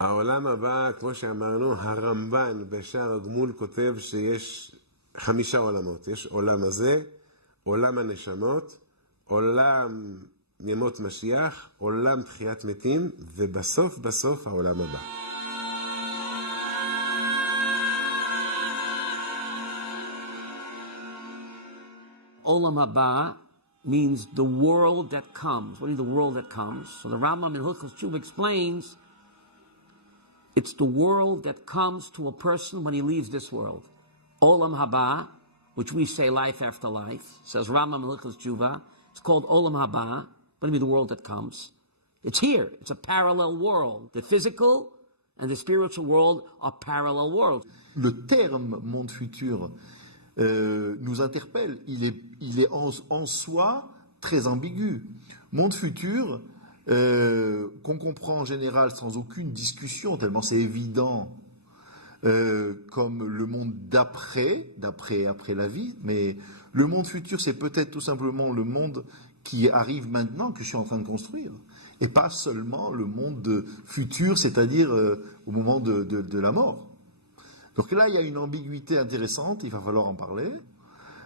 העולם הבא, כמו שאמרנו, הרמב"ן בשער הגמול כותב שיש 5 עולמות. יש עולם הזה, עולם הנשמות, עולם ימות משיח, עולם תחיית מתים, ובסוף בסוף העולם הבא. Olam Haba means the world that comes. What is the world that comes? So the Rambam in Hilchos Tshuva explains it's the world that comes to a person when he leaves this world. Olam Haba, which we say life after life, says Rambam in Hilchos Tshuva. It's called Olam Haba. What do you mean the world that comes? It's here. It's a parallel world. The physical and the spiritual world are parallel worlds. Le terme monde futur nous interpelle. Il est en soi très ambigu. Monde futur, qu'on comprend en général sans aucune discussion, tellement c'est évident, comme le monde d'après la vie, mais le monde futur, c'est peut-être tout simplement le monde qui arrive maintenant, que je suis en train de construire, et pas seulement le monde futur, c'est-à-dire au moment de la mort. Donc là, il y a une ambiguïté intéressante, il va falloir en parler.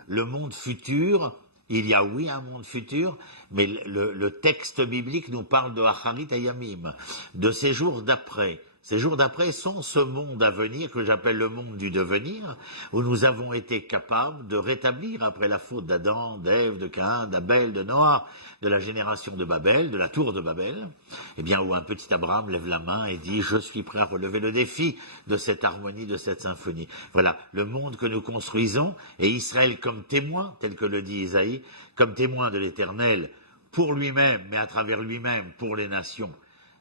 Le monde futur, il y a oui un monde futur, mais le texte biblique nous parle de Acharit Hayamim, de ces jours d'après. Ces jours d'après sont ce monde à venir que j'appelle le monde du devenir, où nous avons été capables de rétablir après la faute d'Adam, d'Ève, de Caïn, d'Abel, de Noah, de la génération de Babel, de la tour de Babel, eh bien où un petit Abraham lève la main et dit « Je suis prêt à relever le défi de cette harmonie, de cette symphonie ». Voilà le monde que nous construisons, et Israël comme témoin, tel que le dit Isaïe, comme témoin de l'Éternel, pour lui-même, mais à travers lui-même, pour les nations.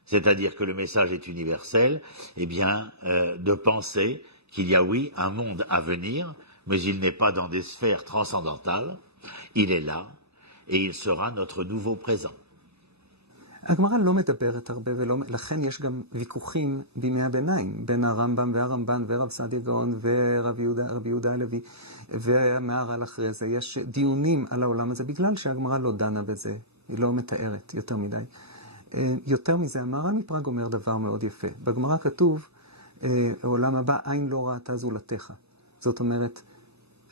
C'est-à-dire que le message est universel, eh bien, de penser qu'il y a, oui, un monde à venir, mais il n'est pas dans des sphères transcendantales, il est là, et il sera notre nouveau présent. הגמרא לא מדברת הרבה, ולכן יש גם ויכוחים בימי הביניים, בין הרמב"ם והרמב"ן ורב סעדיה גאון ורב יהודה הלוי והמהר"ל אחרי זה. יש דיונים על העולם הזה, בגלל שהגמרא לא דנה בזה, היא לא מתארת יותר מדי. יותר מזה, המהר"ל מפראג אומר דבר מאוד יפה. בגמרא כתוב, העולם הבא, עין לא ראתה זולתך. זאת אומרת,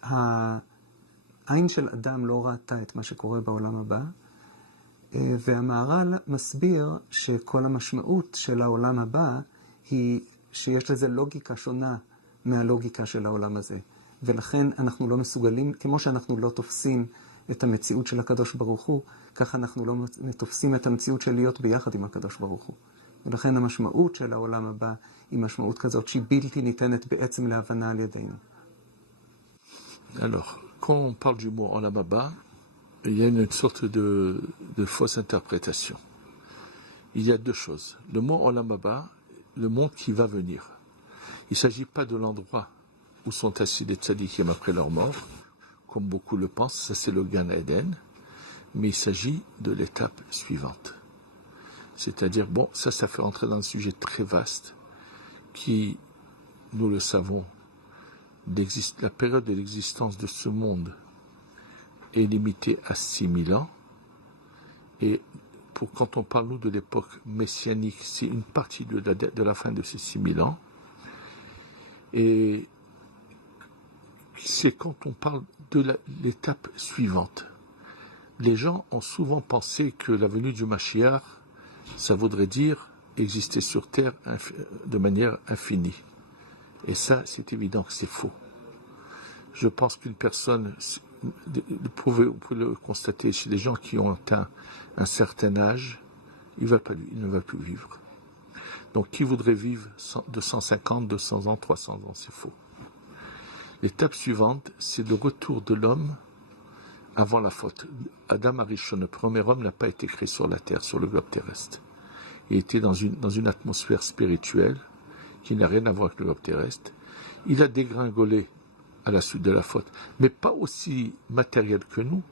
העין של אדם לא ראתה את מה שקורה בעולם הבא, והמהר"ל מסביר שכל המשמעות של העולם הבא היא שיש לזה לוגיקה שונה מהלוגיקה של העולם הזה. ולכן אנחנו לא מסוגלים, כמו שאנחנו לא תופסים את המציאות של הקדוש ברוך הוא, ככה אנחנו לא תופסים את המציאות של להיות ביחד עם הקדוש ברוך הוא. ולכן המשמעות של העולם הבא היא משמעות כזאת שהיא בלתי ניתנת בעצם להבנה על ידינו. Alors, quand on parle du mot olam haba, il y a une sorte de fausse interprétation. Il y a deux choses. Le mot olam haba, le monde qui va venir. Il ne s'agit pas de l'endroit où sont assis les tzadikim après leur mort, comme beaucoup le pensent, ça c'est le Gan Eden, mais il s'agit de l'étape suivante. C'est-à-dire, bon, ça fait entrer dans un sujet très vaste, qui, nous le savons, la période de l'existence de ce monde est limitée à 6000 ans, et quand on parle, nous, de l'époque messianique, c'est une partie de la fin de ces 6000 ans, et c'est quand on parle de l'étape suivante. Les gens ont souvent pensé que la venue du Mashiach, ça voudrait dire exister sur Terre de manière infinie. Et ça, c'est évident que c'est faux. Je pense qu'une personne, vous pouvez le constater chez les gens qui ont atteint un certain âge, ils ne veulent plus vivre. Donc, qui voudrait vivre de 150, 200 ans, 300 ans, c'est faux. L'étape suivante, c'est le retour de l'homme avant la faute. Adam Arishon, le premier homme, n'a pas été créé sur la terre, sur le globe terrestre. Il était dans une atmosphère spirituelle qui n'a rien à voir avec le globe terrestre. Il a dégringolé à la suite de la faute, mais pas aussi matériel que nous.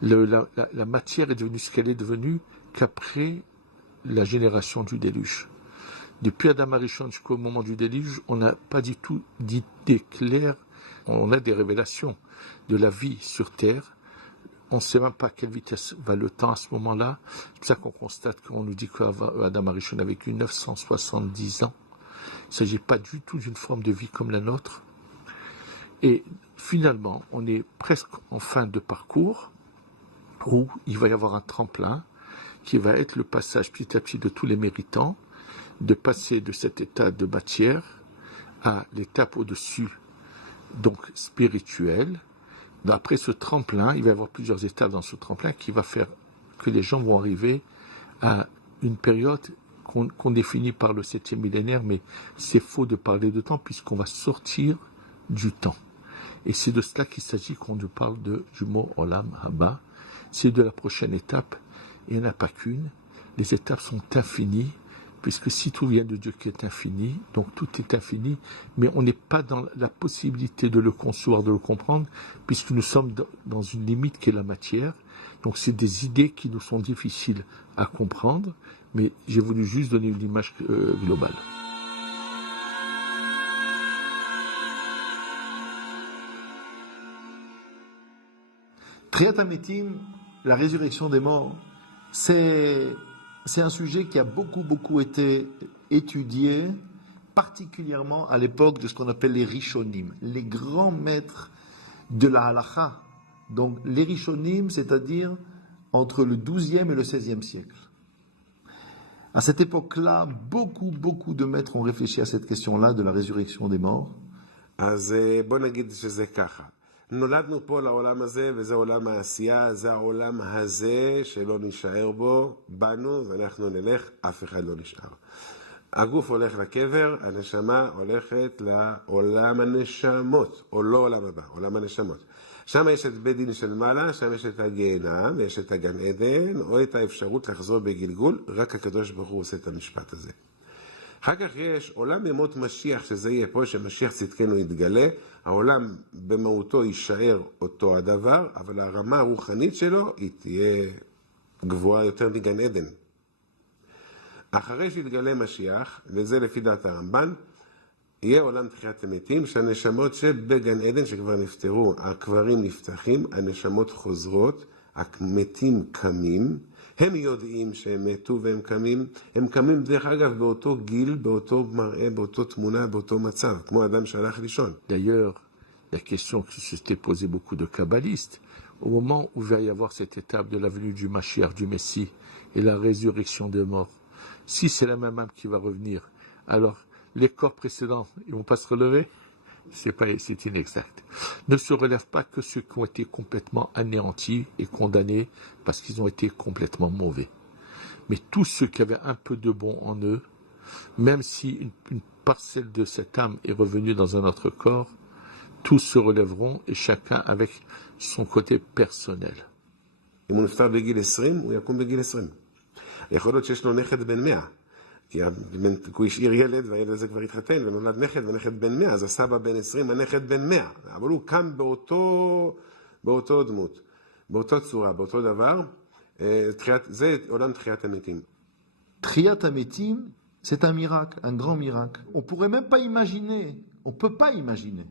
La matière est devenue ce qu'elle est devenue qu'après la génération du déluge. Depuis Adam Arishon jusqu'au moment du déluge, on n'a pas du tout d'idée claire. On a des révélations de la vie sur Terre, on ne sait même pas à quelle vitesse va le temps à ce moment-là. C'est pour ça qu'on constate qu'on nous dit qu'Adam Arishon a vécu 970 ans. Il ne s'agit pas du tout d'une forme de vie comme la nôtre. Et finalement, on est presque en fin de parcours où il va y avoir un tremplin qui va être le passage petit à petit de tous les méritants, de passer de cet état de matière à l'étape au-dessus, donc spirituelle. Après ce tremplin, il va y avoir plusieurs étapes dans ce tremplin qui va faire que les gens vont arriver à une période qu'on définit par le 7e millénaire, mais c'est faux de parler de temps puisqu'on va sortir du temps. Et c'est de cela qu'il s'agit quand on parle du mot Olam Haba. C'est de la prochaine étape. Et il n'y en a pas qu'une. Les étapes sont infinies, puisque si tout vient de Dieu qui est infini, donc tout est infini, mais on n'est pas dans la possibilité de le concevoir, de le comprendre, puisque nous sommes dans une limite qui est la matière. Donc c'est des idées qui nous sont difficiles à comprendre, mais j'ai voulu juste donner une image globale. Triat Hametim, la résurrection des morts, c'est un sujet qui a beaucoup été étudié, particulièrement à l'époque de ce qu'on appelle les Rishonim, les grands maîtres de la Halacha. Donc les Rishonim, c'est-à-dire entre le 12e et le 16e siècle. À cette époque-là, beaucoup de maîtres ont réfléchi à cette question-là de la résurrection des morts. אז בוא נגיד שזה ככה. נולדנו פה לעולם הזה, וזה עולם העשייה, זה העולם הזה שלא נשאר בו, בנו ואנחנו נלך, אף אחד לא נשאר. הגוף הולך לקבר, הנשמה הולכת לעולם הנשמות, או לא עולם הבא, עולם הנשמות. שם יש את בית דין של מעלה, שם יש את הגיהנם, ויש את הגן עדן, או את האפשרות לחזור בגלגול, רק הקדוש ברוך הוא עושה את המשפט הזה. אחר כך יש עולם ימות משיח, שזה יהיה פה, שמשיח צדקנו יתגלה, העולם במהותו יישאר אותו הדבר, אבל הרמה הרוחנית שלו היא תהיה גבוהה יותר מגן עדן. אחרי שיתגלה משיח, וזה לפי דעת הרמב"ן, יהיה עולם תחיית המתים, שהנשמות שבגן עדן שכבר נפטרו, הקברים נפתחים, הנשמות חוזרות, המתים קמים, הם יודעים שהם מתו והם קמים, הם קמים דרך אגב באותו גיל, באותו מראה, באותו תמונה, באותו מצב, כמו אדם שהלך לישון. D'ailleurs, la question que s'était posée beaucoup de kabbalistes, au moment où il va y avoir cette étape de la venue du Mashiach, du Messie, et la résurrection des morts, si c'est la même âme qui va revenir, alors les corps précédents, ils vont pas se relever? C'est inexact. Ne se relèvent pas que ceux qui ont été complètement anéantis et condamnés parce qu'ils ont été complètement mauvais. Mais tous ceux qui avaient un peu de bon en eux, même si une parcelle de cette âme est revenue dans un autre corps, tous se relèveront et chacun avec son côté personnel. אם הוא נפטר בגיל 20, הוא יקום בגיל 20. יכול להיות שיש לו נכד בן 100. כי הוא השאיר ילד, והילד הזה כבר התחתן, ונולד נכד, ונכד בן 100, אז הסבא בן 20, הנכד בן 100. אבל הוא קם באותו דמות, באותו צורה, באותו דבר. זה עולם תחיית המתים. Triat Hametim, c'est un miracle, un grand miracle. On pourrait même pas imaginer, on peut pas imaginer.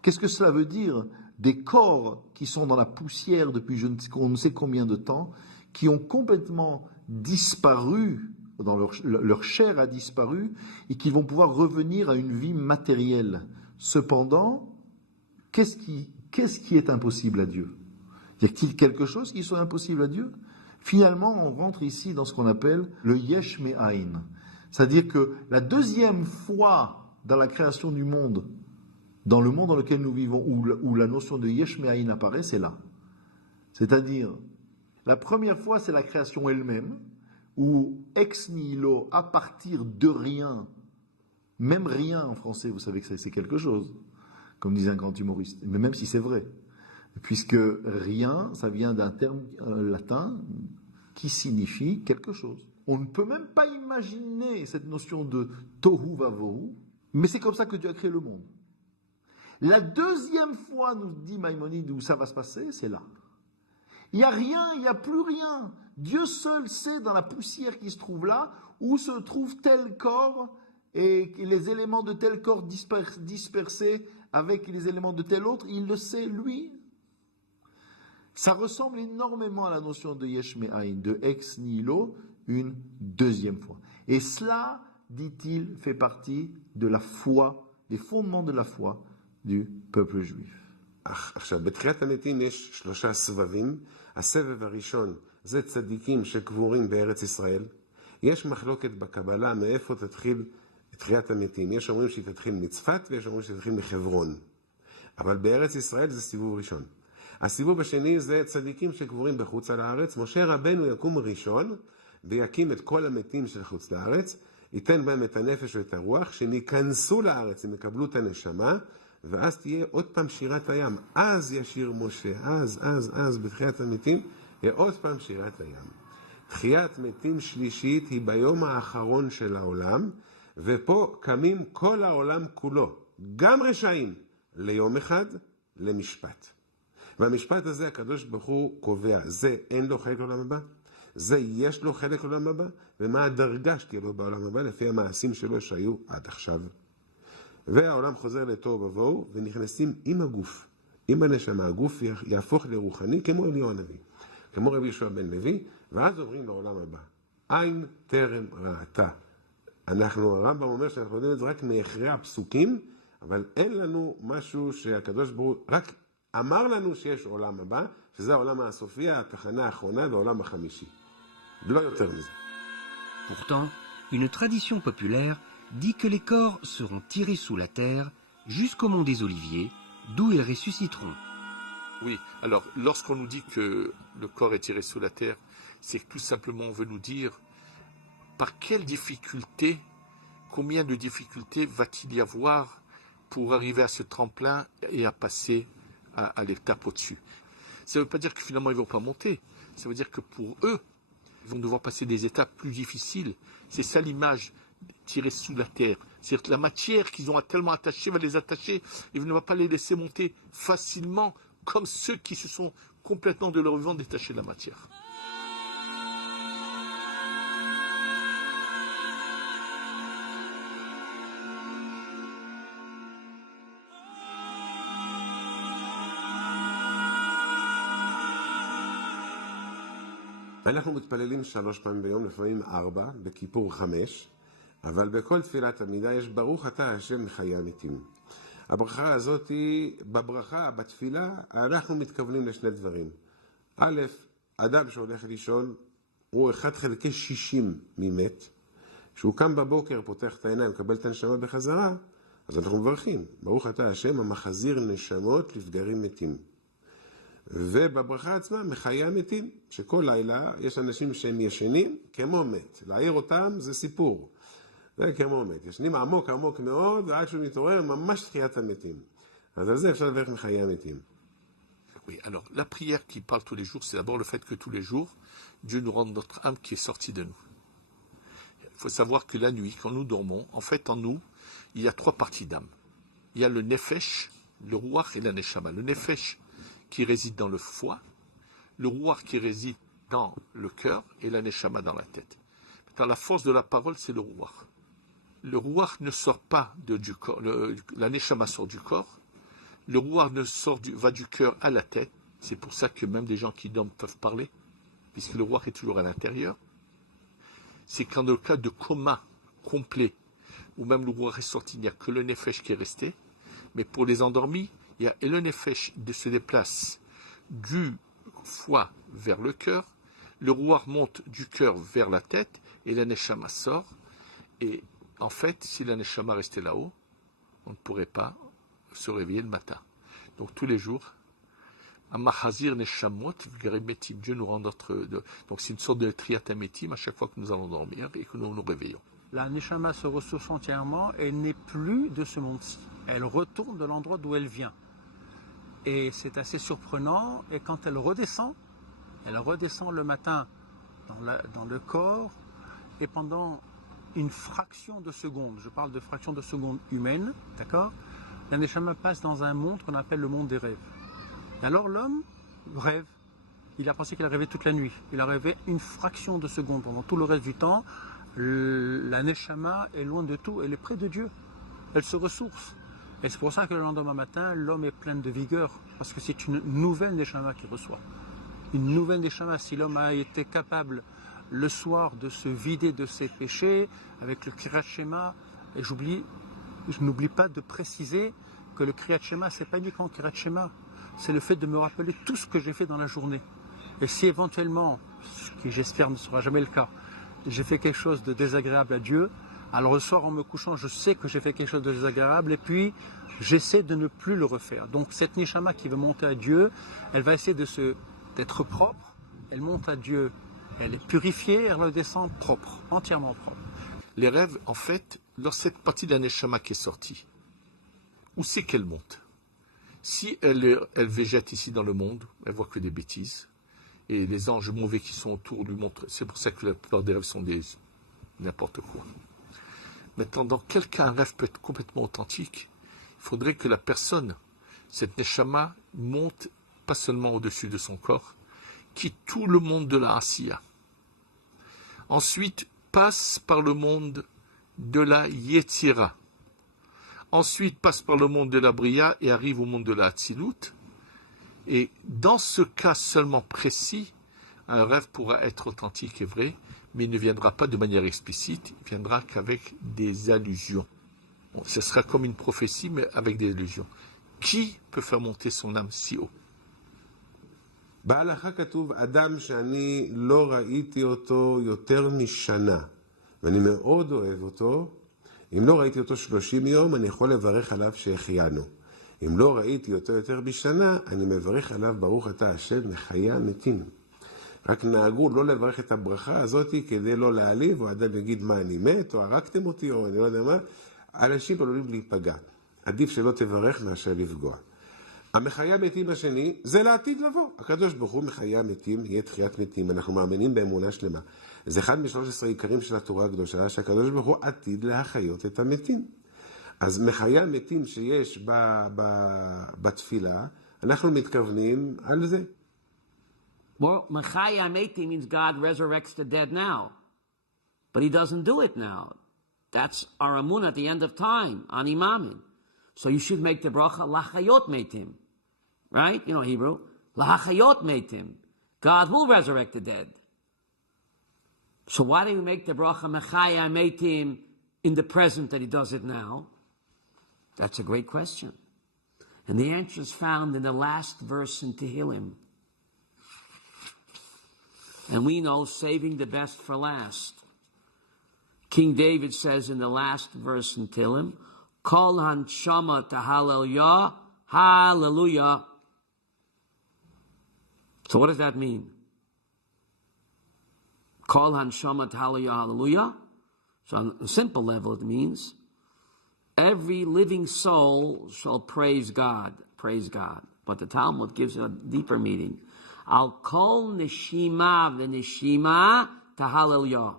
Qu'est-ce que cela veut dire? Des corps qui sont dans la poussière depuis on ne sait combien de temps, qui ont complètement disparu, dans leur chair a disparu, et qui vont pouvoir revenir à une vie matérielle. Cependant, qu'est-ce qui est impossible à Dieu? Y a-t-il quelque chose qui soit impossible à Dieu? Finalement, on rentre ici dans ce qu'on appelle le Yesh Me'ain. C'est-à-dire que la deuxième fois dans la création du monde, dans le monde dans lequel nous vivons, où la notion de Yesh Me'ain apparaît, c'est là. C'est-à-dire, la première fois, c'est la création elle-même, où ex nihilo, à partir de rien, même rien en français, vous savez que c'est quelque chose, comme disait un grand humoriste, mais même si c'est vrai, puisque rien, ça vient d'un terme latin qui signifie quelque chose. On ne peut même pas imaginer cette notion de tohu vavohu, mais c'est comme ça que Dieu a créé le monde. La deuxième fois, nous dit Maïmonide, où ça va se passer, c'est là. Il n'y a rien, il n'y a plus rien. Dieu seul sait dans la poussière qui se trouve là, où se trouve tel corps et les éléments de tel corps dispersés avec les éléments de tel autre, il le sait lui. Ça ressemble énormément à la notion de Yesh Me'ain, de ex nihilo, une deuxième fois. Et cela, dit-il, fait partie de la foi, des fondements de la foi du peuple juif. עכשיו, בתחיית המתים יש 3 סבבים. הסבב הראשון זה צדיקים שקבורים בארץ ישראל. יש מחלוקת בקבלה מאיפה תתחיל תחיית המתים. יש אומרים שהיא תתחיל מצפת ויש אומרים שהיא תתחיל מחברון. אבל בארץ ישראל זה סיבוב ראשון. הסיבוב השני זה צדיקים שקבורים בחוץ על הארץ. משה רבנו יקום ראשון ויקים את כל המתים של חוץ לארץ, ייתן בהם את הנפש ואת הרוח, שהם ייכנסו לארץ, הם יקבלו את הנשמה, ואז תהיה עוד פעם שירת הים. אז ישיר משה, אז, בתחיית המתים, יהיה עוד פעם שירת הים. תחיית מתים שלישית היא ביום האחרון של העולם, ופה קמים כל העולם כולו, גם רשעים, ליום אחד, למשפט. והמשפט הזה הקדוש ברוך הוא קובע, זה אין לו חלק לעולם הבא, זה יש לו חלק לעולם הבא, ומה הדרגה שתהיה לו בעולם הבא, לפי המעשים שלו שהיו עד עכשיו. והעולם חוזר לתוהו ובוהו, ונכנסים עם הגוף, עם הנשמה, הגוף יהפוך לרוחני כמו אליהו הנביא, כמו רבי יהושע בן לוי, ואז עוברים לעולם הבא. עין טרם ראתה. הרמב"ם אומר שאנחנו יודעים את זה רק מאחרי הפסוקים, אבל אין לנו משהו שהקדוש ברוך הוא רק אמר לנו שיש עולם הבא, שזה העולם הסופי, התחנה האחרונה והעולם החמישי. לא יותר מזה. Pourtant, une tradition populaire dit que les corps seront tirés sous la terre jusqu'au mont des Oliviers, d'où ils ressusciteront. Oui, alors lorsqu'on nous dit que le corps est tiré sous la terre, c'est que tout simplement on veut nous dire par quelle difficulté, combien de difficultés va-t-il y avoir pour arriver à ce tremplin et à passer à l'étape au-dessus. Ça ne veut pas dire que finalement ils ne vont pas monter, ça veut dire que pour eux, ils vont devoir passer des étapes plus difficiles. C'est ça l'image tirée sous la terre. C'est-à-dire que la matière qu'ils ont tellement attachée va les attacher et ne va pas les laisser monter facilement comme ceux qui se sont complètement de leur vivant détachés de la matière. אנחנו מתפללים 3 פעמים ביום, לפעמים 4, בכיפור 5, אבל בכל תפילת עמידה יש ברוך אתה השם מחיי המתים. הברכה הזאת היא, בתפילה, אנחנו מתכוונים לשני דברים. א', אדם שהולך לישון, הוא 1/60 ממת. כשהוא קם בבוקר, פותח את העיניים, מקבל את הנשמה בחזרה, אז אנחנו מברכים. ברוך אתה השם המחזיר נשמות לפגרים מתים. ובברכה עצמה מחיי המתים, שכל לילה יש אנשים שהם ישנים כמו מת. להעיר אותם זה סיפור. זה כמו מת. ישנים עמוק עמוק מאוד, ועד שהוא מתעורר ממש תחיית המתים. אז על זה אפשר לברך מחיי המתים. Oui, alors la prière qui parle tous les jours, c'est d'abord le fait que tous les jours, Dieu nous rende notre âme qui est sortie de nous. Il faut savoir que la nuit, quand nous dormons, en fait en nous, il y a 3 parties d'âme. Il y a le nefesh, le ruach et la neshama. Le nefesh qui réside dans le foie, le ruach qui réside dans le cœur et la neshama dans la tête. Dans la force de la parole, c'est le ruach. Le ruach ne sort pas du corps, la neshama sort du corps, le ruach va du cœur à la tête. C'est pour ça que même des gens qui dorment peuvent parler, puisque le ruach est toujours à l'intérieur. C'est quand dans le cas de coma complet, où même le ruach est sorti, il n'y a que le nefesh qui est resté. Mais pour les endormis, il y a le nefesh se déplace du foie vers le cœur, le ruach monte du cœur vers la tête, et la neshama sort. Et en fait, si la neshama restait là-haut, on ne pourrait pas se réveiller le matin. Donc tous les jours, Amachazir Neshamot, Dieu nous rend notre... Donc c'est une sorte de triatamétim à chaque fois que nous allons dormir et que nous nous réveillons. La Neshama se ressource entièrement, elle n'est plus de ce monde-ci. Elle retourne de l'endroit d'où elle vient. Et c'est assez surprenant, et quand elle redescend le matin dans le corps, et pendant une fraction de seconde, je parle de fraction de seconde humaine, d'accord ? La Neshama passe dans un monde qu'on appelle le monde des rêves. Et alors l'homme rêve. Il a pensé qu'il a rêvé toute la nuit. Il a rêvé une fraction de seconde. Pendant tout le reste du temps, la Neshama est loin de tout. Elle est près de Dieu. Elle se ressource. Et c'est pour ça que le lendemain matin, l'homme est plein de vigueur. Parce que c'est une nouvelle Neshama qu'il reçoit. une nouvelle neshama. Si l'homme a été capable le soir de se vider de ses péchés avec le Kriyat Shema, et je n'oublie pas de préciser que le Kriyat Shema, c'est pas uniquement le Kriyat Shema, c'est le fait de me rappeler tout ce que j'ai fait dans la journée. Et si éventuellement, ce qui j'espère ne sera jamais le cas, j'ai fait quelque chose de désagréable à Dieu, alors le soir en me couchant, je sais que j'ai fait quelque chose de désagréable et puis j'essaie de ne plus le refaire. Donc cette neshama qui veut monter à Dieu, elle va essayer d'être propre, elle monte à Dieu, elle est purifiée, elle redescend propre, entièrement propre. Les rêves, en fait, dans cette partie de la neshama qui est sortie, où c'est qu'elle monte? Si elle végète ici dans le monde, elle voit que des bêtises, et les anges mauvais qui sont autour lui montrent. C'est pour ça que la plupart des rêves sont n'importe quoi. Maintenant, dans quel cas un rêve peut être complètement authentique? Il faudrait que la personne, cette neshama, monte pas seulement au-dessus de son corps, quitte tout le monde de la Asiya. Ensuite, passe par le monde de la Yetzira. Ensuite, passe par le monde de la Bria et arrive au monde de la Hatzilut. Et dans ce cas seulement précis, un rêve pourra être authentique et vrai, mais il ne viendra pas de manière explicite, il viendra qu'avec des allusions. Bon, ce sera comme une prophétie, mais avec des allusions. Qui peut faire monter son âme si haut? בהלכה כתוב, אדם שאני לא ראיתי אותו יותר משנה, ואני מאוד אוהב אותו, אם לא ראיתי אותו 30 יום, אני יכול לברך עליו שהחיינו. אם לא ראיתי אותו יותר משנה, אני מברך עליו, ברוך אתה השם, מחיה מתים. רק נהגו לא לברך את הברכה הזאת כדי לא להעליב, או אדם יגיד מה אני מת, או הרגתם אותי, או אני לא יודע מה. אנשים עלולים להיפגע. עדיף שלא תברך מאשר לפגוע. המחיה מתים השני, זה לעתיד לבוא. הקדוש ברוך הוא מחיה מתים, יהיה תחיית מתים. אנחנו מאמינים באמונה שלמה. זה אחד מ-13 עיקרים של התורה הקדושה, שהקדוש ברוך הוא עתיד להחיות את המתים. אז מחיה מתים שיש בתפילה, אנחנו מתכוונים על זה. Well, Mechaya Meti means God resurrects the dead now. But he doesn't do it now. That's our amun at the end of time, on Imamin. So you should make the bracha Lachayot Metim. Right? You know Hebrew. Lachayot Metim. God will resurrect the dead. So why do you make the bracha Mechaya Metim in the present that he does it now? That's a great question. And the answer is found in the last verse in Tehillim. And we know saving the best for last. King David says in the last verse in Tehillim, Kol hanshama tahalleluya, hallelujah. So what does that mean? Kol hanshama tahalleluya, hallelujah. So on a simple level it means, every living soul shall praise God. Praise God. But the Talmud gives a deeper meaning. Al kol neshima v'neshima tahalleluya.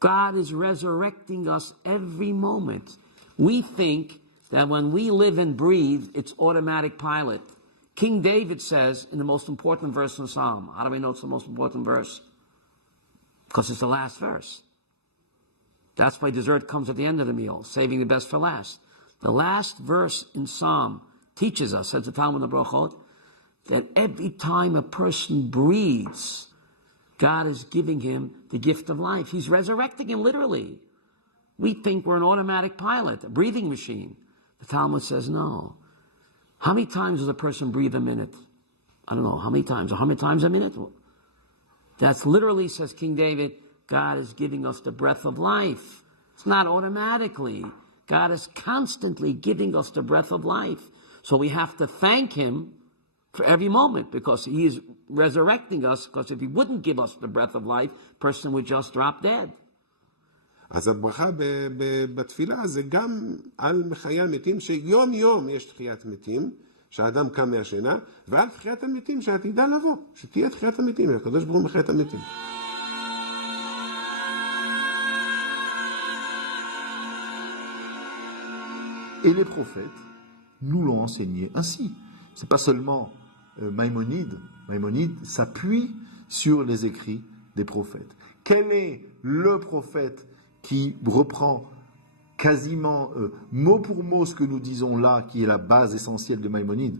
God is resurrecting us every moment. We think that when we live and breathe, it's automatic pilot. King David says in the most important verse in Psalm, how do we know it's the most important verse? Because it's the last verse. That's why dessert comes at the end of the meal, saving the best for last. The last verse in Psalm teaches us, says the Talmud in the Brachot, that every time a person breathes, God is giving him the gift of life. He's resurrecting him literally. We think we're an automatic pilot, a breathing machine. The Talmud says no. How many times does a person breathe a minute? I don't know, how many times? 100 times a minute? That's literally, says King David, God is giving us the breath of life. It's not automatically. God is constantly giving us the breath of life. So we have to thank him for every moment, because he is resurrecting us, because if he wouldn't give us the breath of life, person would just drop dead. אז הברכה בתפילה זה גם על מחיה מתים, שיום יום יש תחיית מתים, שהאדם קם מהשינה, ועל תחיית המתים שעתידה לבוא, שתהיה תחיית המתים, הקדוש ברוך הוא מחיה את המתים. Et les prophètes nous l'ont enseigné ainsi. C'est pas seulement Maïmonide s'appuie sur les écrits des prophètes. Quel est le prophète qui reprend quasiment mot pour mot ce que nous disons là, qui est la base essentielle de Maïmonide?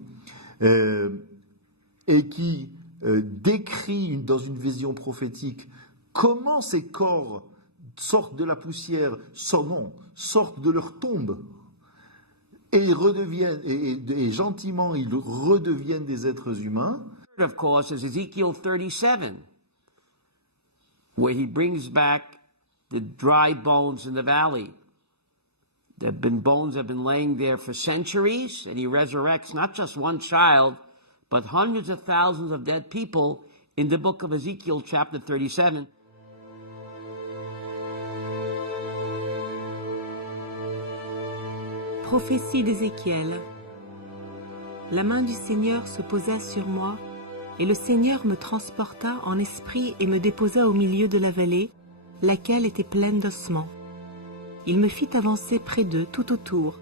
et qui décrit dans une vision prophétique comment ces corps sortent de la poussière, sortent de leur tombe et redeviennent, et gentiment ils redeviennent des êtres humains. Of course, is Ezekiel 37, where he brings back the dry bones in the valley. There have been bones that have been laying there for centuries, and he resurrects not just one child, but hundreds of thousands of dead people in the book of Ezekiel, chapter 37. Prophétie d'Ézéchiel. La main du Seigneur se posa sur moi, et le Seigneur me transporta en esprit et me déposa au milieu de la vallée, laquelle était pleine d'ossements. Il me fit avancer près d'eux tout autour.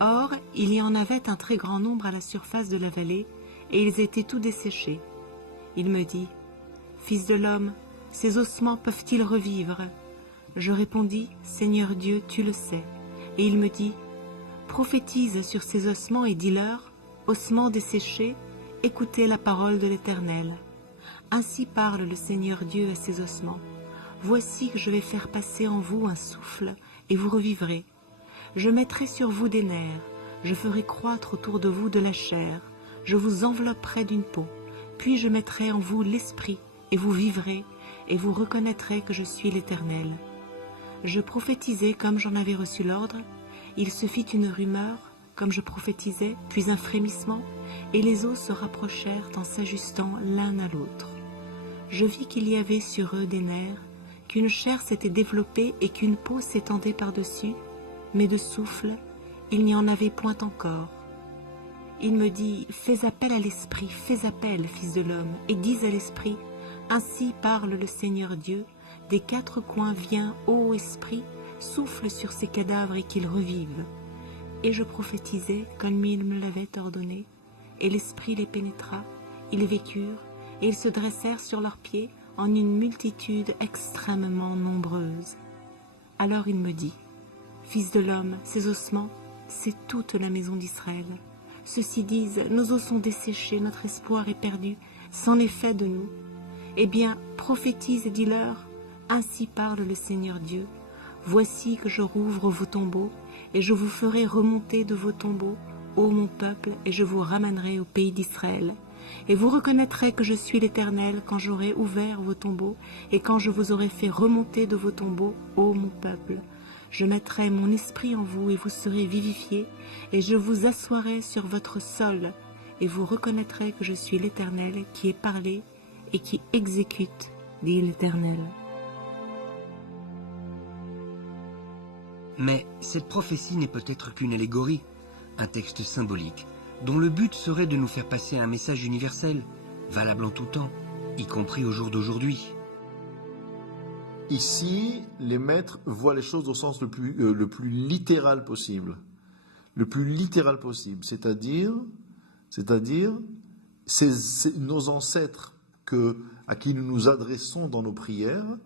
Or, il y en avait un très grand nombre à la surface de la vallée, et ils étaient tous desséchés. Il me dit, « Fils de l'homme, ces ossements peuvent-ils revivre ?» Je répondis, « Seigneur Dieu, tu le sais. » Et il me dit, « Prophétise sur ces ossements et dis-leur, ossements desséchés, écoutez la parole de l'Éternel. Ainsi parle le Seigneur Dieu à ces ossements. Voici que je vais faire passer en vous un souffle, et vous revivrez. Je mettrai sur vous des nerfs, je ferai croître autour de vous de la chair, je vous envelopperai d'une peau, puis je mettrai en vous l'esprit, et vous vivrez, et vous reconnaîtrez que je suis l'Éternel. » Je prophétisai comme j'en avais reçu l'ordre, il se fit une rumeur, comme je prophétisais, puis un frémissement, et les os se rapprochèrent en s'ajustant l'un à l'autre. Je vis qu'il y avait sur eux des nerfs, qu'une chair s'était développée et qu'une peau s'étendait par-dessus, mais de souffle, il n'y en avait point encore. Il me dit, « Fais appel à l'esprit, fais appel, fils de l'homme, et dis à l'esprit, ainsi parle le Seigneur Dieu, des quatre coins viens, ô esprit, souffle sur ces cadavres et qu'ils revivent. » Et je prophétisai comme il me l'avait ordonné, et l'esprit les pénétra, ils vécurent, et ils se dressèrent sur leurs pieds en une multitude extrêmement nombreuse. Alors il me dit, « Fils de l'homme, ces ossements, c'est toute la maison d'Israël. Ceux-ci disent, nos os sont desséchés, notre espoir est perdu, c'en est fait de nous. Eh bien, prophétise et dis-leur, ainsi parle le Seigneur Dieu. Voici que je rouvre vos tombeaux, et je vous ferai remonter de vos tombeaux, ô mon peuple, et je vous ramènerai au pays d'Israël. Et vous reconnaîtrez que je suis l'Éternel quand j'aurai ouvert vos tombeaux, et quand je vous aurai fait remonter de vos tombeaux, ô mon peuple. Je mettrai mon esprit en vous, et vous serez vivifiés, et je vous assoirai sur votre sol, et vous reconnaîtrez que je suis l'Éternel qui ai parlé et qui exécute, dit l'Éternel. Mais cette prophétie n'est peut-être qu'une allégorie, un texte symbolique, dont le but serait de nous faire passer un message universel, valable en tout temps, y compris au jour d'aujourd'hui. Ici, les maîtres voient les choses au sens le plus littéral possible. Le plus littéral possible, c'est-à-dire nos ancêtres à qui nous nous adressons dans nos prières,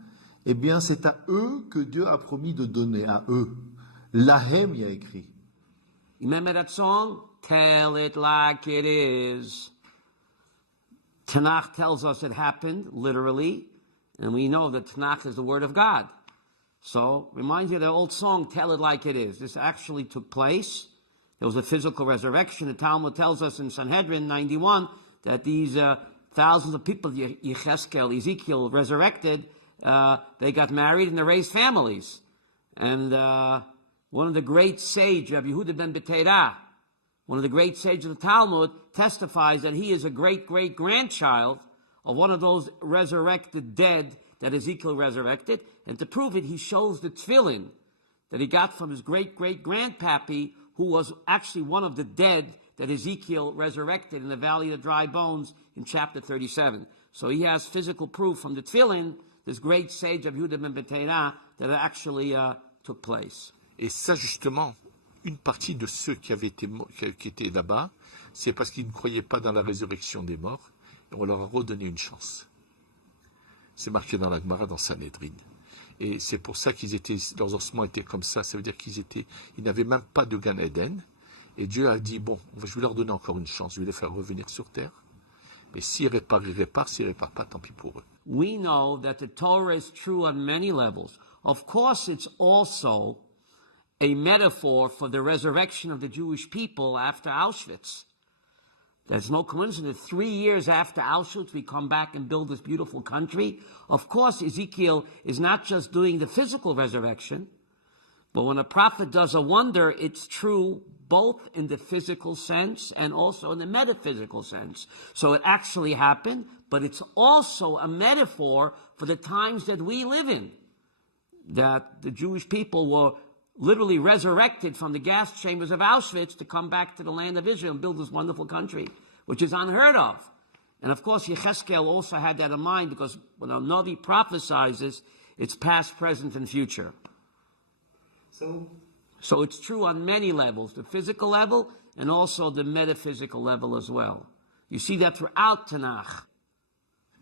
eh bien c'est à eux que Dieu a promis de donner, à eux. Lahem y a écrit. Remember that song? Tell it like it is. Tanakh tells us it happened, literally, and we know that Tanakh is the word of God. So, reminds you of the old song, Tell it like it is. This actually took place. There was a physical resurrection. The Talmud tells us in Sanhedrin 91 that these thousands of people, Yecheskel, Ezekiel, resurrected, they got married and they raised families. And one of the great sages, Rabbi Yehuda ben Beteira, one of the great sages of the Talmud, testifies that he is a great-great-grandchild of one of those resurrected dead that Ezekiel resurrected. And to prove it, he shows the tefillin that he got from his great-great-grandpappy, who was actually one of the dead that Ezekiel resurrected in the Valley of Dry Bones in chapter 37. So he has physical proof from the tefillin, this great sage of Yehuda ben Beteira, that it actually took place. Et ça, justement, une partie de ceux qui étaient là-bas, c'est parce qu'ils ne croyaient pas dans la résurrection des morts, et on leur a redonné une chance. C'est marqué dans la Gemara, dans Sanhedrin. Et c'est pour ça leurs ossements étaient comme ça. Ça veut dire qu'ils n'avaient même pas de Gan Eden. Et Dieu a dit, bon, je vais leur donner encore une chance, je vais les faire revenir sur terre. Mais s'ils réparent, ils réparent. S'ils réparent pas, tant pis pour eux. We know that the Torah is true on many levels. Of course, it's also a metaphor for the resurrection of the Jewish people after Auschwitz. There's no coincidence. 3 years after Auschwitz, we come back and build this beautiful country. Of course, Ezekiel is not just doing the physical resurrection, but when a prophet does a wonder, it's true both in the physical sense and also in the metaphysical sense. So it actually happened, but it's also a metaphor for the times that we live in, that the Jewish people were literally resurrected from the gas chambers of Auschwitz to come back to the land of Israel and build this wonderful country, which is unheard of. And of course, Yechezkel also had that in mind, because when a Navi prophesizes, it's past, present, and future. So it's true on many levels, the physical level and also the metaphysical level as well. You see that throughout Tanakh.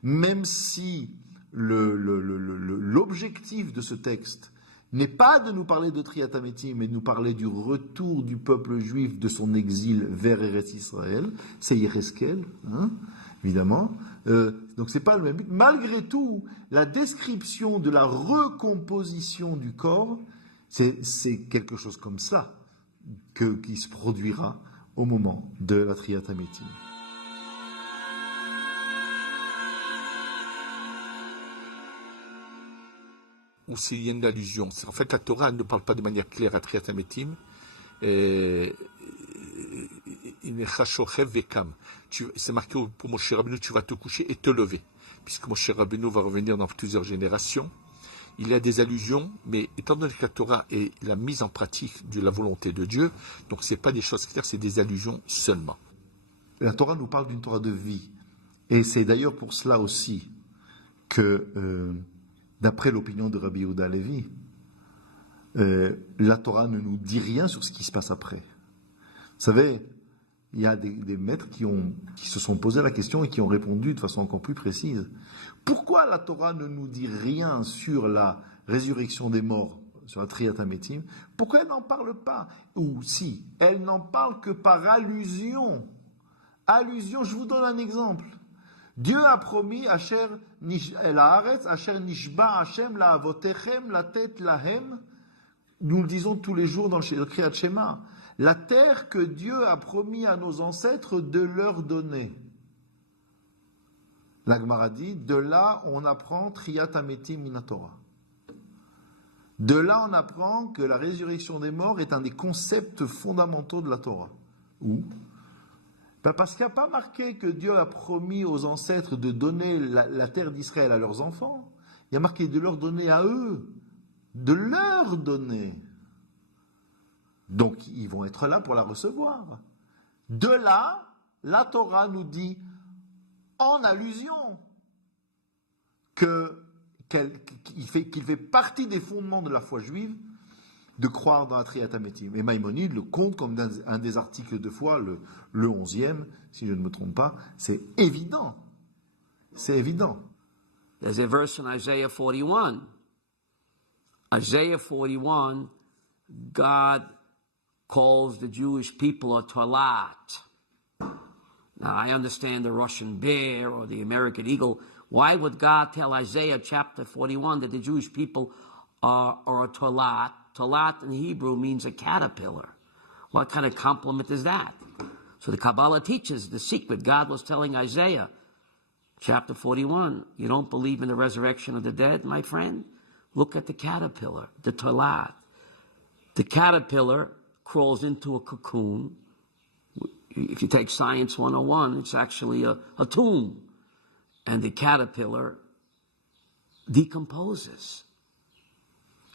Même si l'objectif de ce texte n'est pas de nous parler de Triat Hametim, mais de nous parler du retour du peuple juif de son exil vers Eretz Israël, c'est Yechezkel, évidemment. Donc c'est pas le même but. Malgré tout, la description de la recomposition du corps, c'est quelque chose comme ça qui se produira au moment de la Triat Hametim. Ou s'il y a une allusion. En fait, la Torah ne parle pas de manière claire à Triat Hametim. C'est marqué pour Moshe Rabbeinu, tu vas te coucher et te lever. Puisque Moshe Rabbeinu va revenir dans plusieurs générations. Il y a des allusions, mais étant donné que la Torah est la mise en pratique de la volonté de Dieu, donc ce n'est pas des choses claires, c'est des allusions seulement. La Torah nous parle d'une Torah de vie. Et c'est d'ailleurs pour cela aussi que, d'après l'opinion de Rabbi Yehuda Levi, la Torah ne nous dit rien sur ce qui se passe après. Vous savez, il y a des maîtres qui se sont posé la question et qui ont répondu de façon encore plus précise. Pourquoi la Torah ne nous dit rien sur la résurrection des morts, sur la Triat Hametim? Pourquoi elle n'en parle pas? Ou si, elle n'en parle que par allusion. Allusion, je vous donne un exemple. Dieu a promis Asher Haaretz, Asher Nishba Hashem la Avotechem, la tête lahem. Nous le disons tous les jours dans le Kriyat Shema. La terre que Dieu a promis à nos ancêtres de leur donner. La Gemara dit, de là on apprend Triat Hametim min Torah. De là on apprend que la résurrection des morts est un des concepts fondamentaux de la Torah. Où? Parce qu'il n'y a pas marqué que Dieu a promis aux ancêtres de donner la terre d'Israël à leurs enfants. Il y a marqué de leur donner à eux. De leur donner. Donc, ils vont être là pour la recevoir. De là, la Torah nous dit, en allusion, qu'il fait partie des fondements de la foi juive de croire dans la Triat Hametim. Et Maïmonide le compte comme un des articles de foi, le 11e, si je ne me trompe pas. C'est évident. C'est évident. There's a verse in Isaiah 41. Isaiah 41, God calls the Jewish people a Talat. Now, I understand the Russian bear or the American eagle. Why would God tell Isaiah chapter 41 that the Jewish people are a Talat? Talat in Hebrew means a caterpillar. What kind of compliment is that? So the Kabbalah teaches the secret. God was telling Isaiah, chapter 41, you don't believe in the resurrection of the dead, my friend? Look at the caterpillar, the Talat. The caterpillar crawls into a cocoon. If you take Science 101, it's actually a tomb. And the caterpillar decomposes.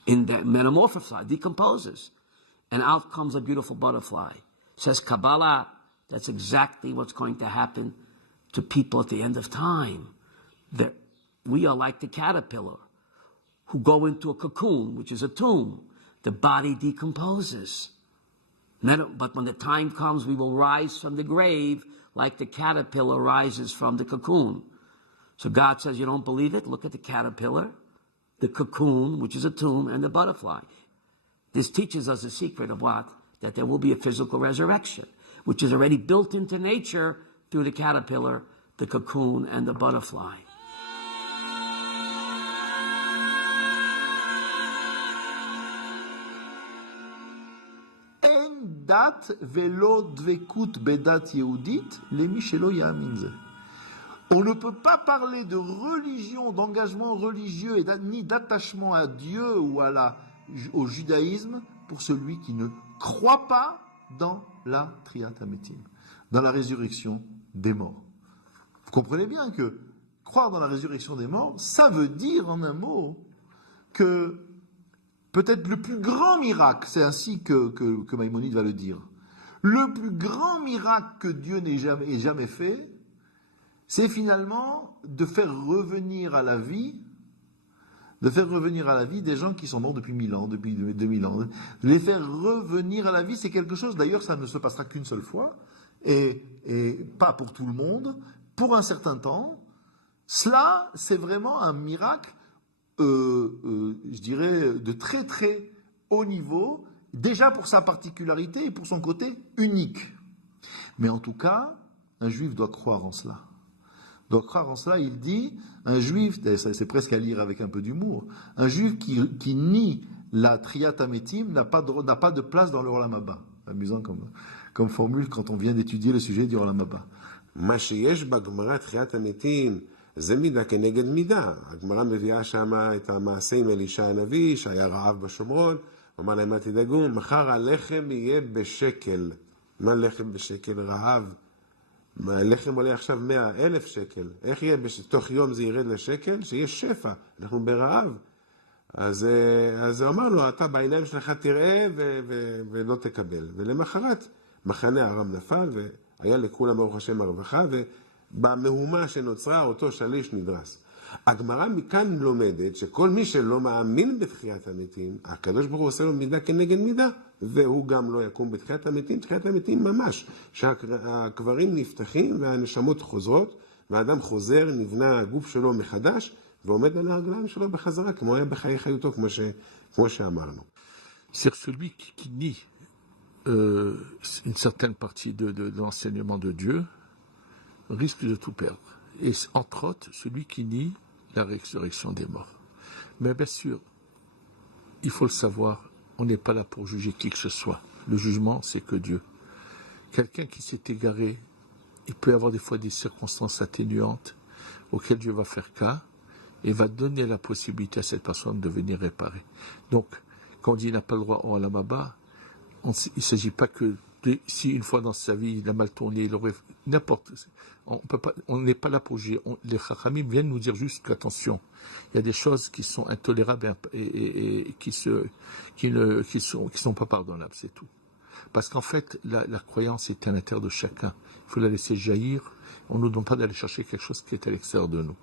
In that metamorphosized, decomposes. And out comes a beautiful butterfly. Says Kabbalah, that's exactly what's going to happen to people at the end of time. That we are like the caterpillar who go into a cocoon, which is a tomb. The body decomposes. But when the time comes, we will rise from the grave like the caterpillar rises from the cocoon. So God says, you don't believe it? Look at the caterpillar, the cocoon, which is a tomb, and the butterfly. This teaches us the secret of what? That there will be a physical resurrection, which is already built into nature through the caterpillar, the cocoon and the butterfly. En dat velo dvekut bedat yehudit lemi shelo ya'amin ze. On ne peut pas parler de religion, d'engagement religieux ni d'attachement à Dieu ou au judaïsme pour celui qui ne croit pas dans la Triat Hametim, dans la résurrection des morts. Vous comprenez bien que croire dans la résurrection des morts, ça veut dire en un mot que peut-être le plus grand miracle, c'est ainsi que Maïmonide va le dire, le plus grand miracle que Dieu n'ait jamais fait, c'est finalement de faire revenir à la vie des gens qui sont morts depuis 1000 ans, depuis 2000 ans. Les faire revenir à la vie, c'est quelque chose, d'ailleurs ça ne se passera qu'une seule fois, et pas pour tout le monde, pour un certain temps. Cela, c'est vraiment un miracle, je dirais, de très très haut niveau, déjà pour sa particularité et pour son côté unique. Mais en tout cas, un juif doit croire en cela. Il dit, un juif, c'est presque à lire avec un peu d'humour, un juif qui nie la Triat Hametim n'a pas de place dans le Olam Haba. Amusant comme formule quand on vient d'étudier le sujet du Olam Haba. מה שיש בגמרא תחיית המתים זה מידה כנגד מידה. הגמרא מביאה שם את המעשה עם אלישע הנביא שהיה רעב בשומרון, אמר להם אל תדאגו, מחר הלחם יהיה בשקל. מה לחם בשקל? רעב. הלחם עולה עכשיו 100,000 שקל. איך יהיה תוך יום זה ירד לשקל? שיהיה שפע, אנחנו ברעב. אז הוא אמר לו, אתה בעיניים שלך תראה ולא תקבל. ולמחרת מחנה ארם נפל והיה לכולם ברוך השם הרווחה, ובמהומה שנוצרה אותו שליש נדרס. הגמרא מכאן לומדת שכל מי שלא מאמין בתחיית המתים, הקדוש ברוך הוא עושה לו מידה כנגד מידה, והוא גם לא יקום בתחיית המתים, תחיית המתים ממש, שהקברים נפתחים והנשמות חוזרות, והאדם חוזר, נבנה הגוף שלו מחדש, ועומד על הרגליים שלו בחזרה, כמו היה בחיי חיותו, כמו שאמרנו. C'est celui qui nie une certaine partie de l'enseignement de Dieu risque de tout perdre. Et entre autres, celui qui nie la résurrection des morts. Mais bien sûr, il faut le savoir, on n'est pas là pour juger qui que ce soit. Le jugement, c'est que Dieu. Quelqu'un qui s'est égaré, il peut y avoir des fois des circonstances atténuantes auxquelles Dieu va faire cas et va donner la possibilité à cette personne de venir réparer. Donc, quand on dit qu'il n'a pas le droit au Olam Haba, il ne s'agit pas que si une fois dans sa vie il a mal tourné, il aurait n'importe. On n'est pas là pour juger. Les Chachamim viennent nous dire juste qu'attention, il y a des choses qui sont intolérables et qui sont pas pardonnables, c'est tout. Parce qu'en fait, la croyance est à l'intérieur de chacun. Il faut la laisser jaillir. On ne nous demande pas d'aller chercher quelque chose qui est à l'extérieur de nous.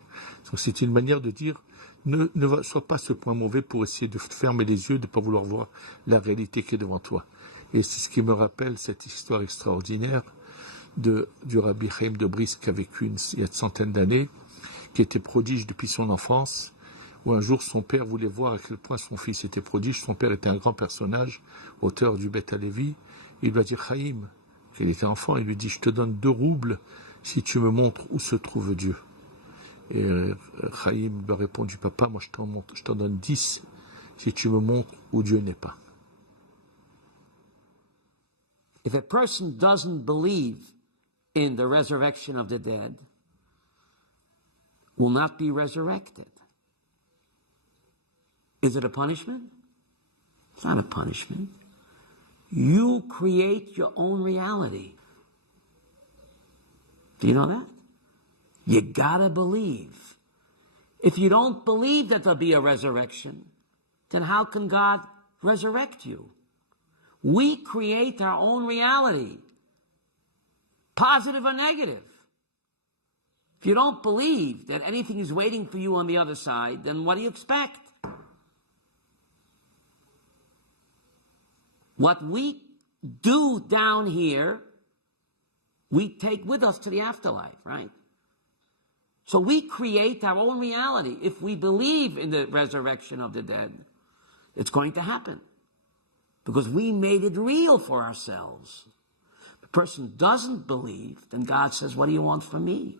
Donc c'est une manière de dire, ne sois pas ce point mauvais pour essayer de fermer les yeux, de ne pas vouloir voir la réalité qui est devant toi. Et c'est ce qui me rappelle cette histoire extraordinaire du Rabbi Chaim de Brisk qui a vécu il y a une centaine d'années, qui était prodige depuis son enfance, où un jour son père voulait voir à quel point son fils était prodige. Son père était un grand personnage, auteur du Beth Halevi. Il lui a dit, Chaim, qu'il était enfant, il lui dit, je te donne 2 roubles si tu me montres où se trouve Dieu. Et Chaim lui a répondu, papa, moi je t'en donne 10 si tu me montres où Dieu n'est pas. If a person doesn't believe in the resurrection of the dead, will not be resurrected. Is it a punishment? It's not a punishment. You create your own reality. Do you know that? You gotta believe. If you don't believe that there'll be a resurrection, then how can God resurrect you? We create our own reality, positive or negative. If you don't believe that anything is waiting for you on the other side, then what do you expect? What we do down here, we take with us to the afterlife, right? So we create our own reality. If we believe in the resurrection of the dead, it's going to happen. Because we made it real for ourselves. If a person doesn't believe, then God says, what do you want from me?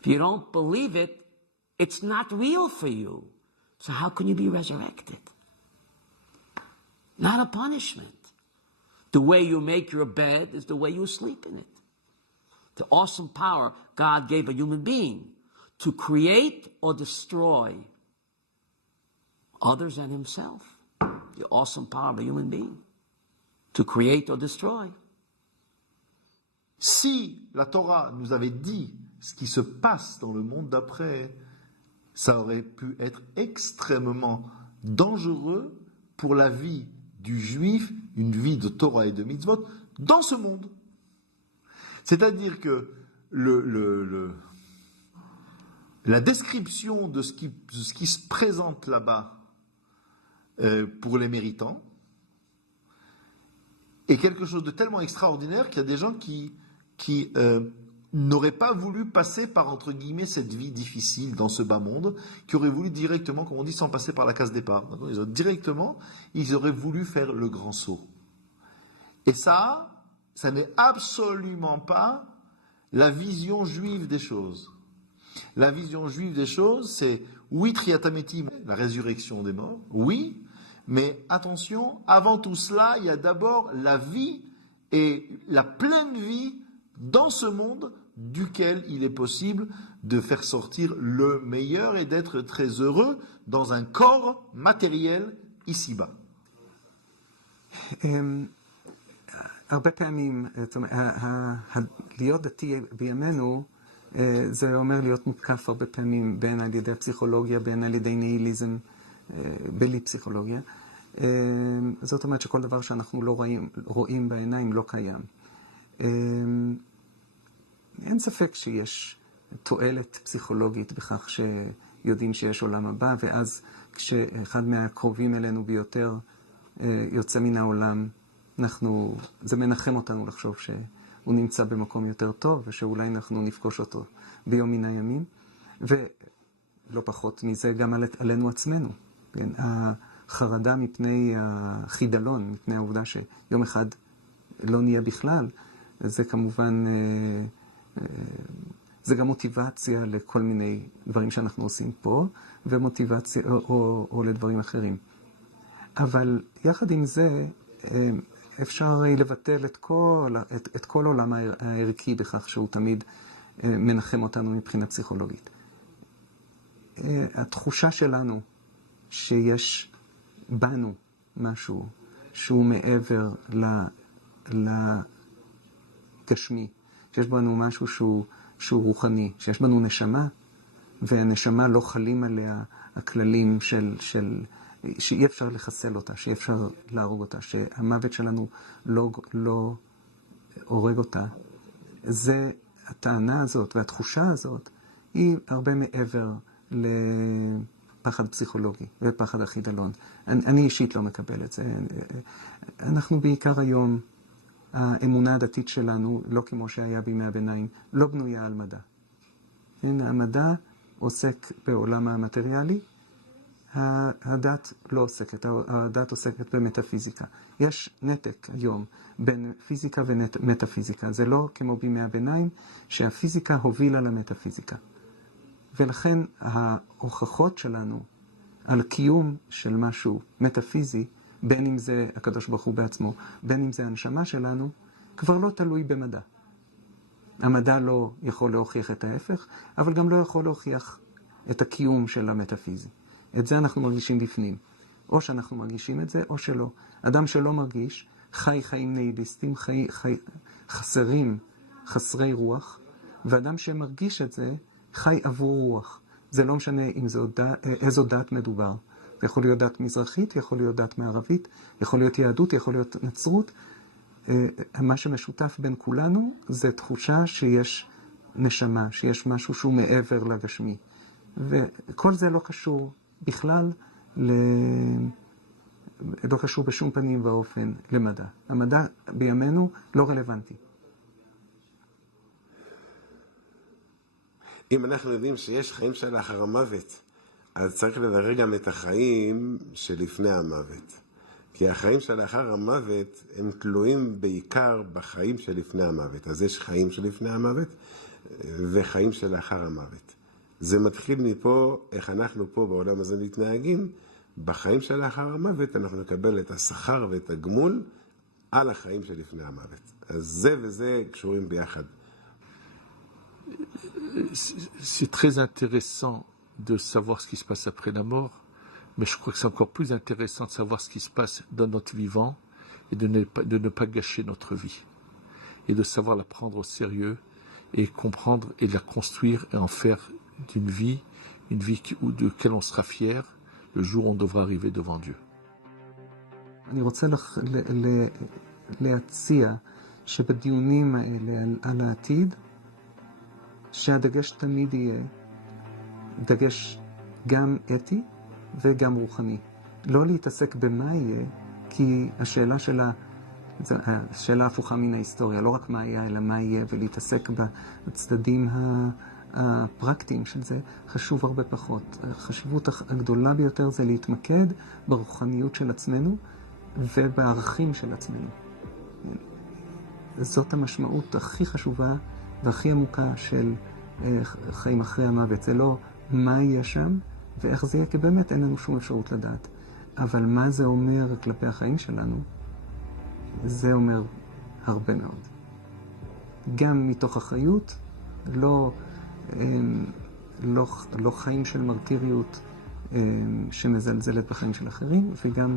If you don't believe it, it's not real for you. So how can you be resurrected? Not a punishment. The way you make your bed is the way you sleep in it. The awesome power God gave a human being to create or destroy others and himself. The awesome power of a human being to create or destroy. Si la Torah nous avait dit ce qui se passe dans le monde d'après, ça aurait pu être extrêmement dangereux pour la vie du juif, une vie de Torah et de mitzvot, dans ce monde. C'est-à-dire que la description de ce qui se présente là-bas pour les méritants est quelque chose de tellement extraordinaire qu'il y a des gens qui n'auraient pas voulu passer par, entre guillemets, cette vie difficile dans ce bas monde, qui auraient voulu directement, comme on dit, sans passer par la case départ. Ils auraient voulu faire le grand saut. Et ça n'est absolument pas la vision juive des choses. La vision juive des choses, c'est oui, triatamétim, la résurrection des morts, oui, mais attention, avant tout cela, il y a d'abord la vie et la pleine vie dans ce monde duquel il est possible de faire sortir le meilleur et d'être très heureux dans un corps matériel ici-bas. הרבה פעמים, להיות דתי בימינו, זה אומר להיות מותקף הרבה פעמים בין על ידי הפסיכולוגיה, בין על ידי ניהיליזם, בלי פסיכולוגיה. זאת אומרת שכל דבר שאנחנו לא רואים בעיניים לא קיים. אין ספק שיש תועלת פסיכולוגית בכך שיודעים שיש עולם הבא, ואז כשאחד מהקרובים אלינו ביותר יוצא מן העולם, זה מנחם אותנו לחשוב שהוא נמצא במקום יותר טוב, ושאולי אנחנו נפגוש אותו ביום מן הימים, ולא פחות מזה גם עלינו עצמנו. החרדה מפני החידלון, מפני העובדה שיום אחד לא נהיה בכלל, זה כמובן, זה גם מוטיבציה לכל מיני דברים שאנחנו עושים פה, ומוטיבציה או לדברים אחרים. אבל יחד עם זה, אפשר לבטל את כל עולם הערכי בכך שהוא תמיד מנחם אותנו מבחינה פסיכולוגית. התחושה שלנו שיש בנו משהו שהוא מעבר לגשמי, שיש בנו משהו שהוא רוחני, שיש בנו נשמה, והנשמה לא חלים עליה הכללים שאי אפשר לחסל אותה, שאי אפשר להרוג אותה, שהמוות שלנו לא הורג אותה. זה הטענה הזאת והתחושה הזאת היא הרבה מעבר לפחד פסיכולוגי ופחד החידלון. אני אישית לא מקבל את זה. אנחנו בעיקר היום, האמונה הדתית שלנו, לא כמו שהיה בימי הביניים, לא בנויה על מדע. המדע עוסק בעולם המטריאלי, הדת לא עוסקת, הדת עוסקת במטאפיזיקה. יש נתק היום בין פיזיקה ומטאפיזיקה. זה לא כמו בימי הביניים שהפיזיקה הובילה למטאפיזיקה. ולכן ההוכחות שלנו על קיום של משהו מטאפיזי, בין אם זה הקדוש ברוך הוא בעצמו, בין אם זה הנשמה שלנו, כבר לא תלוי במדע. המדע לא יכול להוכיח את ההפך, אבל גם לא יכול להוכיח את הקיום של המטאפיזי. את זה אנחנו מרגישים בפנים. או שאנחנו מרגישים את זה, או שלא. אדם שלא מרגיש, חי חיים ניהיליסטים, חסרי רוח, ואדם שמרגיש את זה, חי עבור רוח. זה לא משנה אם איזו דת מדובר. זה יכול להיות דת מזרחית, יכול להיות דת מערבית, יכול להיות יהדות, יכול להיות נצרות. מה שמשותף בין כולנו זה תחושה שיש נשמה, שיש משהו שהוא מעבר לגשמי. וכל זה לא קשור בכלל, לא קשור בשום פנים ואופן למדע. המדע בימינו לא רלוונטי. אם אנחנו יודעים שיש חיים שלאחר המוות, אז צריך לדרג גם את החיים שלפני המוות. כי החיים שלאחר המוות הם תלויים בעיקר בחיים שלפני המוות. אז יש חיים שלפני המוות, וחיים שלאחר המוות. זה מתחיל מפה, איך אנחנו פה בעולם הזה מתנהגים, בחיים שלאחר המוות אנחנו נקבל את השכר ואת הגמול על החיים שלפני המוות. אז זה וזה קשורים ביחד. C'est très intéressant de savoir ce qui se passe après la mort, mais je crois que c'est encore plus intéressant de savoir ce qui se passe dans notre vivant et de ne pas gâcher notre vie. Et de savoir la prendre au sérieux et comprendre et la construire et en faire d'une vie, une vie de laquelle on sera fier le jour où on devra arriver devant Dieu. אני רוצה להציע שבדיונים האלה על העתיד, שהדגש תמיד יהיה דגש גם אתי וגם רוחני. לא להתעסק במה יהיה, כי השאלה הפוכה מן ההיסטוריה, לא רק מה היה, אלא מה יהיה, ולהתעסק בצדדים הפרקטיים של זה, חשוב הרבה פחות. החשיבות הגדולה ביותר זה להתמקד ברוחניות של עצמנו ובערכים של עצמנו. זאת המשמעות הכי חשובה והכי עמוקה של חיים אחרי המוות. זה לא מה יהיה שם ואיך זה יהיה, כי באמת אין לנו שום אפשרות לדעת. אבל מה זה אומר כלפי החיים שלנו, זה אומר הרבה מאוד. גם מתוך אחריות, לא חיים של מרטיריות שמזלזלת בחיים של אחרים, וגם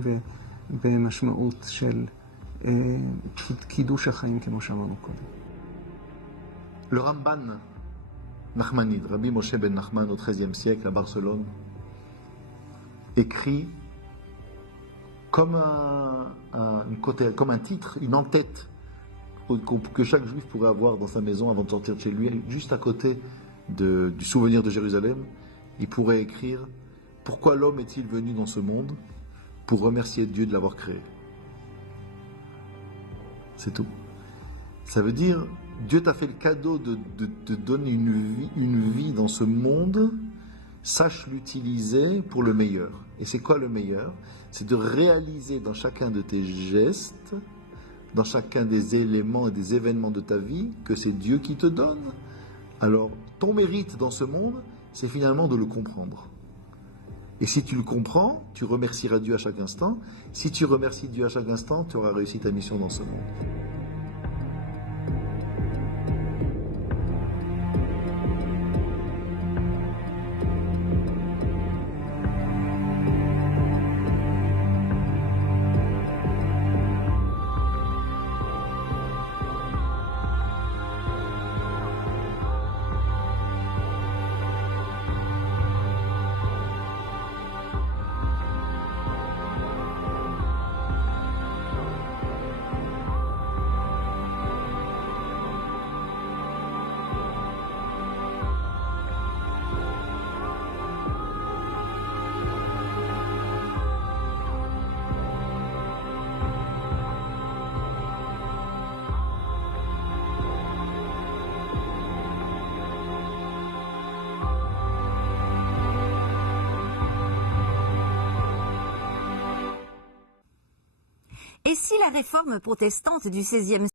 במשמעות של קידוש החיים כמו שאמרנו קודם. Le Ramban Nachmanide, Rabbi Moshe ben Nachman au XIIIe siècle à Barcelone, écrit comme un titre, une en-tête que chaque juif pourrait avoir dans sa maison avant de sortir de chez lui, juste à côté du souvenir de Jérusalem. Il pourrait écrire « Pourquoi l'homme est-il venu dans ce monde ? Pour remercier Dieu de l'avoir créé. » C'est tout. Ça veut dire, Dieu t'a fait le cadeau de te donner une vie dans ce monde, sache l'utiliser pour le meilleur. Et c'est quoi le meilleur ? C'est de réaliser dans chacun de tes gestes, dans chacun des éléments et des événements de ta vie, que c'est Dieu qui te donne. Alors, ton mérite dans ce monde, c'est finalement de le comprendre. Et si tu le comprends, tu remercieras Dieu à chaque instant. Si tu remercies Dieu à chaque instant, tu auras réussi ta mission dans ce monde. Et si la réforme protestante du XVIe